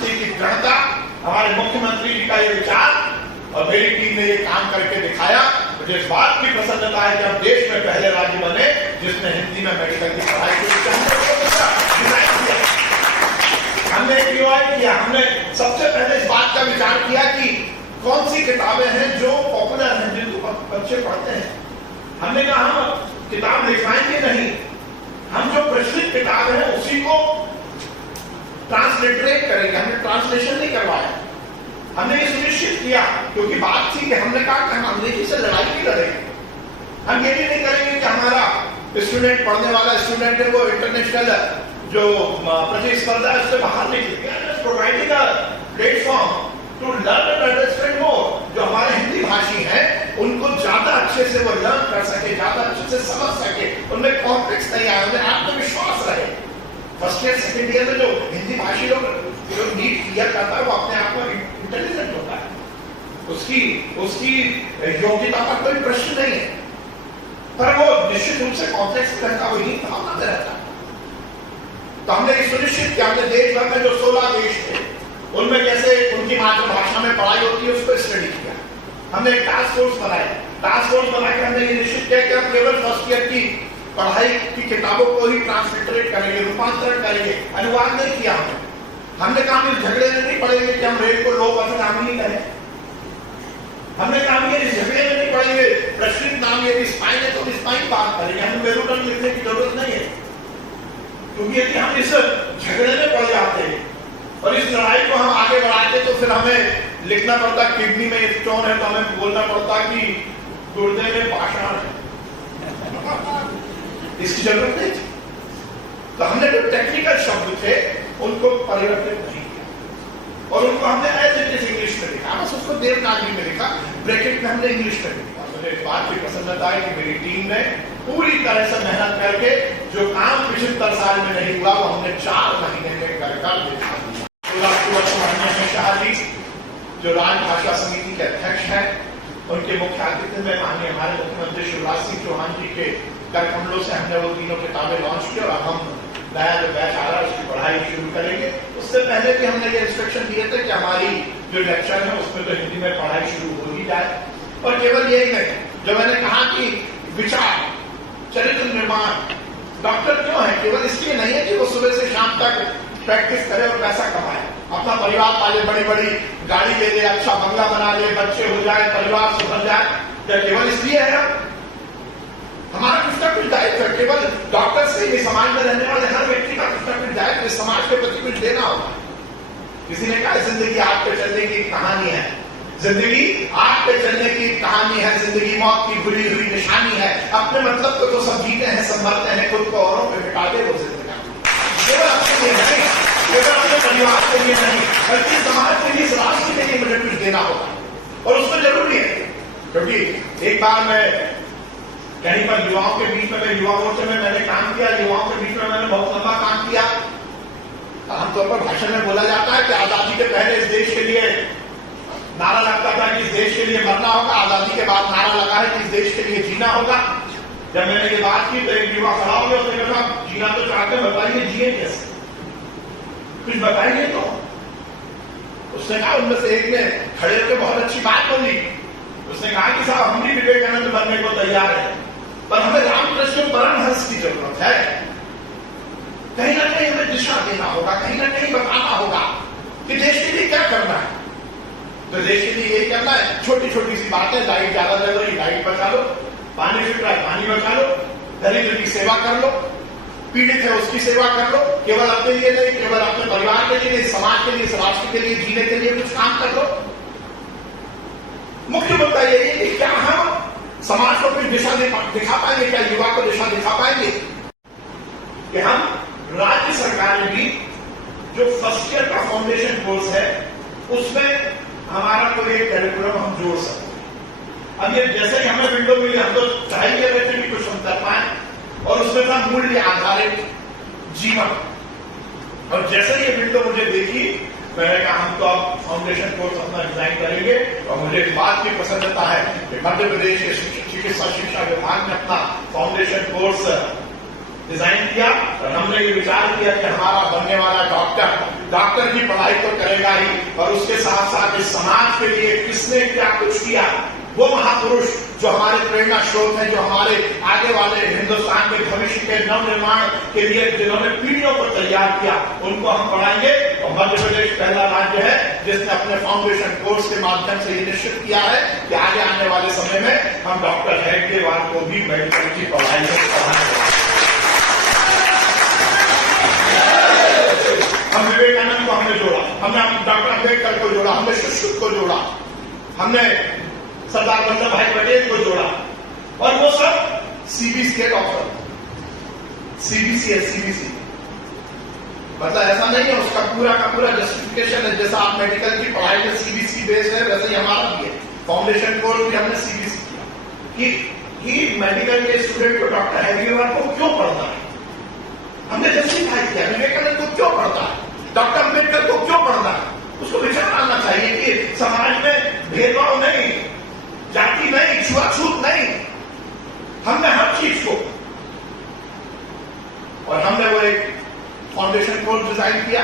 जी की दृढ़ता, हमारे मुख्यमंत्री जी का ये विचार और मेरी टीम ने ये काम करके दिखाया। मुझे इस बात की प्रसन्नता है कि हम देश में पहले राज्य बने जिसने हिंदी में मेडिकल की पढ़ाई शुरू की। हमने किया, हमने सबसे पहले इस बात का विचार किया कि कौन सी किताबें हैं जो पॉपुलर हैं, जिनको बच्चे पढ़ते हैं। हमने कहा हम किताब लिखवाएंगे नहीं, हम जो प्रचलित किताब है उसी को ट्रांसलिटरेट करेंगे। हमने ट्रांसलेशन नहीं करवाया। हमने ये सुनिश्चित किया क्योंकि बात थी कि हमने कहा कि हम अंग्रेजी से लड़ाई नहीं लड़ेंगे। हम ये भी नहीं करेंगे कि हमारा स्टूडेंट, पढ़ने वाला स्टूडेंट है वो इंटरनेशनल जो प्रतिस्पर्धा है उससे बाहर निकले। Providing a platform to learn and understand more. जो हमारे हिंदी भाषी हैं उनको ज्यादा अच्छे से वो लर्न कर सके, ज्यादा अच्छे से समझ सके, उनमें कॉन्फ्लिक्ट नहीं आए, उन्हें आत्मविश्वास रहे। फर्स्ट ईयर सेकेंड ईयर में जो हिंदी भाषी लोग जो नीट क्लियर करता है वो अपने आप में इंटेलिजेंट होता है, उसकी योग्यता का कोई प्रश्न नहीं है, पर वो निश्चित रूप से कॉन्फ्लिक्ट रहता है, वो यही भावना में रहता है। तो हमने ये सुनिश्चित किया, हमने देश भर में जो 16 देश थे उनमें कैसे उनकी मातृभाषा में पढ़ाई होती है उसको स्टडी किया। हमने एक टास्क फोर्स बनाया। टास्क फोर्स बना के हमने ये निश्चित किया कि हम केवल फर्स्ट ईयर की पढ़ाई की किताबों को ही ट्रांसलिटरेट करेंगे, रूपांतरण करेंगे, अनुवाद नहीं किया। हमने कहा हम झगड़े में नहीं पड़ेंगे कि हम रेल को लो पथगामी नहीं करें। हमने कहा ये झगड़े में नहीं पड़ेंगे, प्रचलित नाम यदि स्पाइन है तो स्पाइन बात करेंगे, हमें मेरुदंड लिखने की जरूरत नहीं है। क्योंकि यदि हम इस झगड़े में पड़ जाते हैं और इस लड़ाई को हम आगे बढ़ाते तो फिर हमें लिखना पड़ता किडनी में स्टोन है, तो हमें बोलना पड़ता कि गुर्दे में पाषाण है। इसकी जरूरत नहीं थी। तो हमने जो टेक्निकल शब्द थे उनको परिवर्तित नहीं किया और उनको हमने एज इट इज इंग्लिश में लिखा। बस उसको देवनागरी में लिखा, ब्रैकेट में हमने इंग्लिश में लिखा। मुझे इस बात की प्रसन्नता है कि मेरी टीम ने पूरी तरह से मेहनत करके जो काम 75 साल में नहीं हुआ वो हमने 4 महीने में कर दिखा दिया। शाह जी जो राजभाषा समिति के अध्यक्ष हैं, उनके मुख्य आतिथ्य में माननीय हमारे मुख्यमंत्री शिवराज सिंह चौहान जी के कर कमलों से हमने वो तीनों किताबें लॉन्च की और अब हम नया जो बैच आ रहा है उसकी पढ़ाई शुरू करेंगे। उससे पहले भी हमने ये इंस्ट्रक्शन दिए थे कि हमारी जो लेक्चर है उसमें तो हिंदी में पढ़ाई शुरू हो ही जाए। और केवल यही नहीं, जो मैंने कहा कि विचार, चरित्र निर्माण, डॉक्टर क्यों है, केवल इसलिए नहीं है कि वो सुबह से शाम तक प्रैक्टिस करे और पैसा कमाए, अपना परिवार पाले, बड़ी बड़ी गाड़ी ले ले, अच्छा बंगला बना ले, बच्चे हो जाए, परिवार सुधर जाए, क्या केवल इसलिए है? हमारा कुछ ना कुछ दायित्व है। केवल डॉक्टर से ही समाज में रहने वाले हर व्यक्ति का कुछ ना कुछ दायित्व है, समाज के प्रति कुछ देना होगा। किसी ने कहा जिंदगी आग पे चलने की कहानी है, जिंदगी आग पे चलने की कहानी है, जिंदगी मौत की भूली हुई निशानी है। अपने मतलब को तो सब जीते हैं, सब मरते हैं, खुद को औरों पे मिटाते वो जिंदगी केवल अपने लिए नहीं, केवल अपने परिवार के लिए नहीं, बल्कि समाज के लिए, राष्ट्र के लिए मुझे कुछ देना होगा और उसमें जरूरी है। क्योंकि एक बार मैं कहीं पर युवाओं के बीच में, युवा मोर्चे में मैंने काम किया, युवाओं के बीच में मैंने बहुत लंबा काम किया। आमतौर पर भाषण में बोला जाता है कि आजादी के पहले इस देश के लिए नारा लगता था कि इस देश के लिए मरना होगा, आजादी के बाद नारा लगा है कि इस देश के लिए जीना होगा। जब मैंने ये बात की तो एक युवा खड़ा हो गया, उसने कहा जीना तो चाहते, बताइए जिए कैसे, कुछ बताइए तो। उसने कहा, उनमें से एक ने खड़े होकर बहुत अच्छी बात बोली। उसने कहा कि साहब हम भी विवेकानंद बनने को तैयार है, पर हमें रामकृष्ण परमहंस की जरूरत है। कहीं ना कहीं हमें दिशा देना होगा, कहीं ना कहीं बताना होगा कि देश के लिए क्या करना है। तो देश के लिए यही करना है, छोटी छोटी सी बातें, लाइट ज्यादा जल रही, लाइट बचा लो, पानी फिर रहा है, पानी बचा लो, दरिद्र की सेवा कर लो, पीड़ित है उसकी सेवा कर लो, केवल अपने लिए नहीं, केवल अपने परिवार के लिए, समाज के लिए, राष्ट्र के लिए, जीने के लिए कुछ काम कर लो। मुख्य मुद्दा यही है कि क्या हम समाज को कुछ दिशा दिखा पाएंगे, क्या युवा को दिशा दिखा पाएंगे कि हम राज्य सरकार में भी जो फर्स्ट ईयर का फाउंडेशन कोर्स है उसमें हमारा कोई एक कैरिकुलम हम जोड़ सकते हैं। अब ये जैसे ही हमें विंडो मिली, हम तो चाहिए रहते कि कुछ हम कर पाए और उसमें था मूल्य आधारित जीवन। और जैसे ही ये विंडो मुझे देखी, मैंने कहा हम तो अब फाउंडेशन कोर्स अपना डिजाइन करेंगे। और मुझे इस बात की प्रसन्नता है कि मध्य प्रदेश के चिकित्सा शिक्षा विभाग ने अपना फाउंडेशन कोर्स डिजाइन किया और हमने ये विचार किया कि हमारा बनने वाला डॉक्टर डॉक्टर की पढ़ाई तो करेगा ही, और उसके साथ साथ इस समाज के लिए किसने क्या कुछ किया, वो महापुरुष जो हमारे प्रेरणा स्रोत हैं, जो हमारे आगे वाले हिंदुस्तान के भविष्य के नवनिर्माण के लिए जिन्होंने पीढ़ियों को तैयार किया, उनको हम पढ़ाएंगे। और मध्य प्रदेश पहला राज्य है जिसने अपने फाउंडेशन कोर्स के माध्यम से ये निश्चित किया है कि आगे आने वाले समय में हम डॉक्टर हेडगेवार को भी मेडिकल की पढ़ाई में पढ़ाएंगे। हम विवेकानंद को हमने जोड़ा, हमने डॉक्टर अम्बेडकर को जोड़ा, हमने सुश्रुत को जोड़ा, हमने सरदार वल्लभ भाई पटेल को जोड़ा, और वो सब सीबीसी के डॉक्टर, सीबीसी है, सीबीसी मतलब ऐसा नहीं है, उसका पूरा का पूरा जस्टिफिकेशन है। जैसा आप मेडिकल की पढ़ाई में सीबीसी बेस है, वैसे ही हमारा भी है। फाउंडेशन कोर्स भी हमने सीबीसी किया कि मेडिकल के स्टूडेंट को डॉक्टर हेडगेवार को क्यों पढ़ना है, हमने जस्टिफाई किया। विवेकानंद को क्यों पढ़ता है, डॉक्टर अम्बेडकर को क्यों पढ़ना है, उसको विचार आना चाहिए कि समाज में भेदभाव नहीं, जाति नहीं, छुआछूत नहीं, हमने हर चीज को, और हमने वो एक फाउंडेशन कोर्स डिजाइन किया